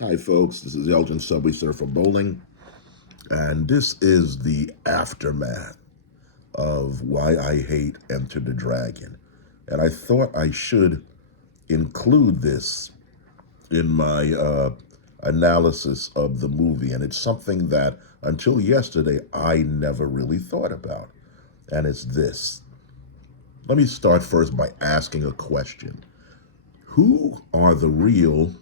Hi, folks. This is Elgin Subway Surfer Bowling, and this is the aftermath of why I hate Enter the Dragon. And I thought I should include this in my analysis of the movie, and it's something that until yesterday I never really thought about. And it's this. Let me start first by asking a question. Who are the real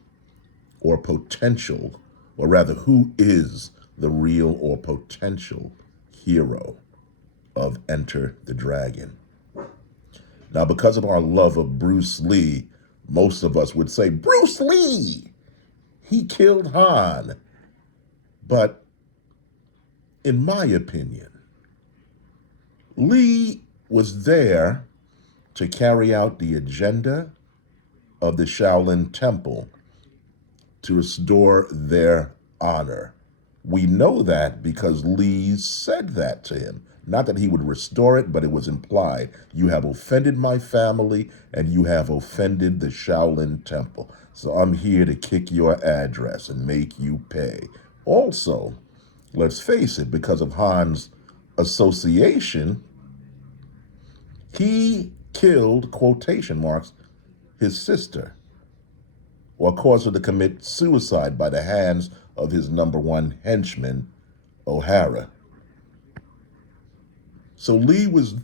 or potential, or rather, who is the real or potential hero of Enter the Dragon? Now, because of our love of Bruce Lee, most of us would say, Bruce Lee! He killed Han. But in my opinion, Lee was there to carry out the agenda of the Shaolin Temple to restore their honor. We know that because Lee said that to him. Not that he would restore it, but it was implied. You have offended my family and you have offended the Shaolin Temple. So I'm here to kick your address and make you pay. Also, let's face it, because of Han's association, he killed, quotation marks, his sister, or caused her to commit suicide by the hands of his number one henchman, O'Hara. So Lee was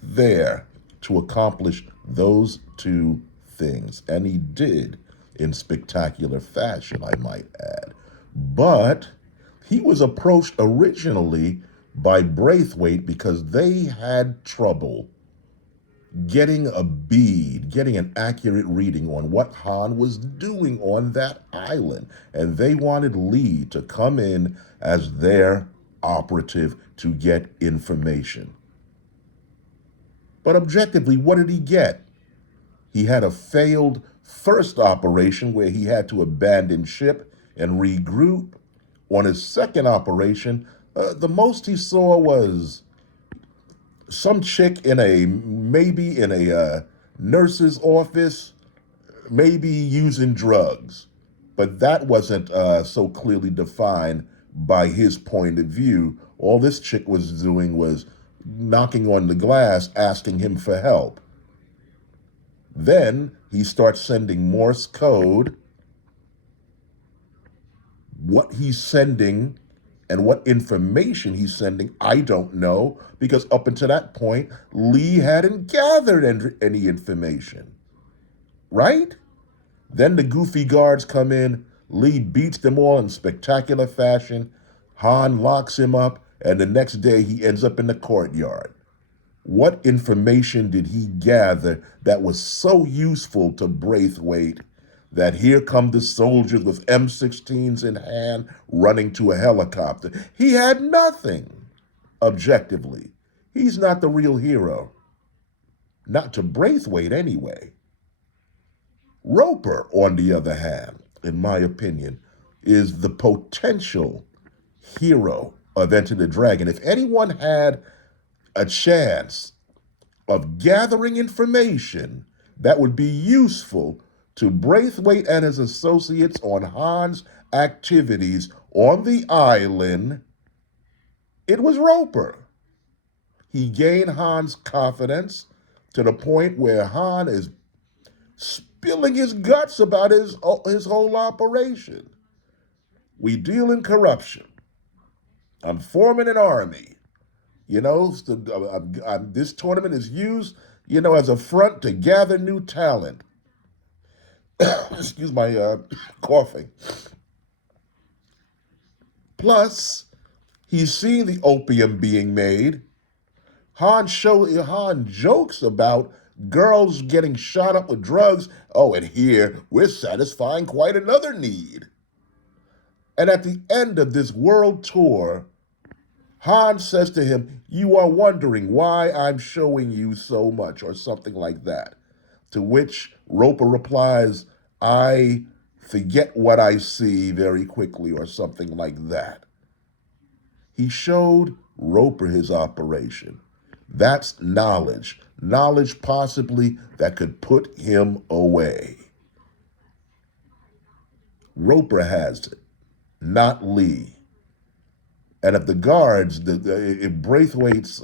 there to accomplish those two things, and he did in spectacular fashion, I might add. But he was approached originally by Braithwaite because they had trouble getting a bead, getting an accurate reading on what Han was doing on that island. And they wanted Lee to come in as their operative to get information. But objectively, what did he get? He had a failed first operation where he had to abandon ship and regroup. On his second operation, the most he saw was some chick maybe in a nurse's office, maybe using drugs. But that wasn't so clearly defined by his point of view. All this chick was doing was knocking on the glass, asking him for help. Then he starts sending Morse code. What he's sending and what information he's sending, I don't know, because up until that point, Lee hadn't gathered any information, right? Then the goofy guards come in, Lee beats them all in spectacular fashion, Han locks him up, and the next day he ends up in the courtyard. What information did he gather that was so useful to Braithwaite that here come the soldiers with M16s in hand running to a helicopter? He had nothing, objectively. He's not the real hero. Not to Braithwaite, anyway. Roper, on the other hand, in my opinion, is the potential hero of Enter the Dragon. If anyone had a chance of gathering information that would be useful to Braithwaite and his associates on Han's activities on the island, it was Roper. He gained Han's confidence to the point where Han is spilling his guts about his whole operation. We deal in corruption. I'm forming an army. This tournament is used, as a front to gather new talent. Excuse my coughing. Plus, he's seeing the opium being made. Han jokes about girls getting shot up with drugs. Oh, and here we're satisfying quite another need. And at the end of this world tour, Han says to him, "You are wondering why I'm showing you so much," or something like that. To which Roper replies, "I forget what I see very quickly," or something like that. He showed Roper his operation. That's knowledge. Knowledge possibly that could put him away. Roper has it, not Lee. And if the guards, if Braithwaite's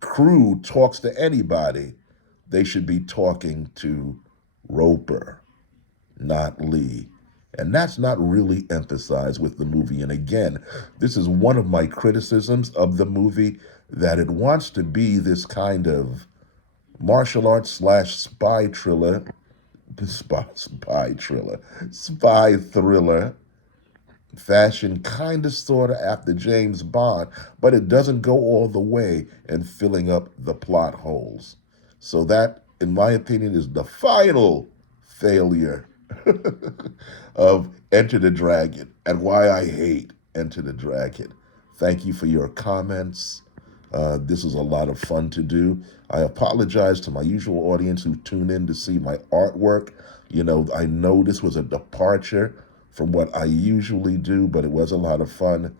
crew talks to anybody, they should be talking to Roper, not Lee. And that's not really emphasized with the movie. And again, this is one of my criticisms of the movie, that it wants to be this kind of martial arts slash spy thriller fashion, kind of sort of after James Bond, but it doesn't go all the way in filling up the plot holes. So that, in my opinion, is the final failure of Enter the Dragon, and why I hate Enter the Dragon. Thank you for your comments. This is a lot of fun to do. I apologize to my usual audience who tune in to see my artwork. I know this was a departure from what I usually do, but it was a lot of fun.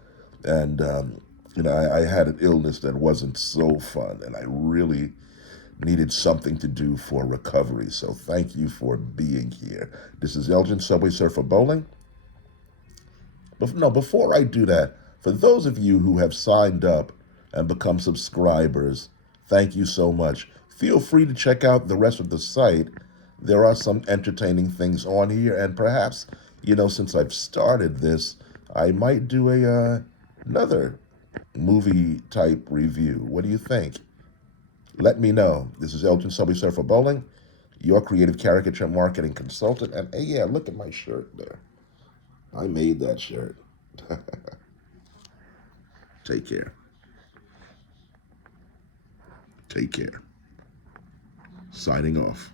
And, I had an illness that wasn't so fun, and I really needed something to do for recovery. So thank you for being here. This is Elgin, Subway Surfer Bowling. But no, before I do that, for those of you who have signed up and become subscribers, thank you so much. Feel free to check out the rest of the site. There are some entertaining things on here, and perhaps, since I've started this, I might do another movie type review. What do you think? Let me know. This is Elgin, Subway Surfer Bowling, your creative caricature marketing consultant. And hey, yeah, look at my shirt there. I made that shirt. Take care. Take care. Signing off.